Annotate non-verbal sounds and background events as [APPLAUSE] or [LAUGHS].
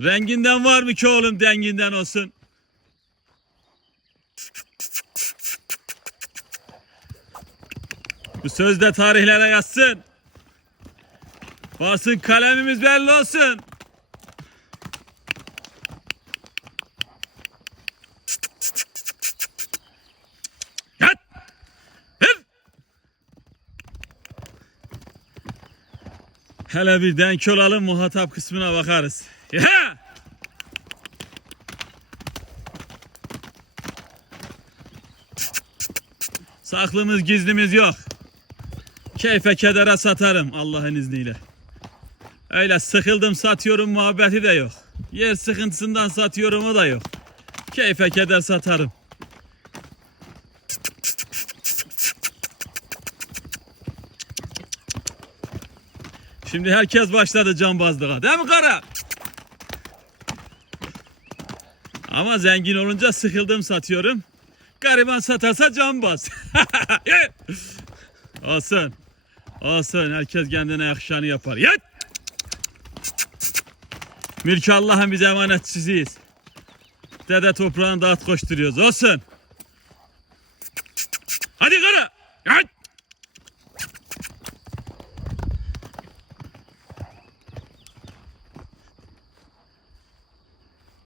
Renginden var mı ki oğlum denginden olsun. Bu sözde tarihlere yazsın. Basın kalemimiz belli olsun. Yat! Hır! Hele bir denk olalım muhatap kısmına bakarız. Ya! Saklımız gizlimiz yok. Keyfe kedere satarım Allah'ın izniyle. Öyle sıkıldım satıyorum muhabbeti de yok. Yer sıkıntısından satıyorum o da yok. Keyfe keder satarım. Şimdi herkes başladı cambazlığa. Değil mi kara? Ama zengin olunca sıkıldım satıyorum. Gariban satarsa cambaz. [LAUGHS] Olsun. Olsun. Herkes kendine yakışanı yapar. Yat! Mülkü Allah'ın biz emanetçisiyiz. Dede toprağını dağıt koşturuyoruz. Olsun. Hadi kara. Yat!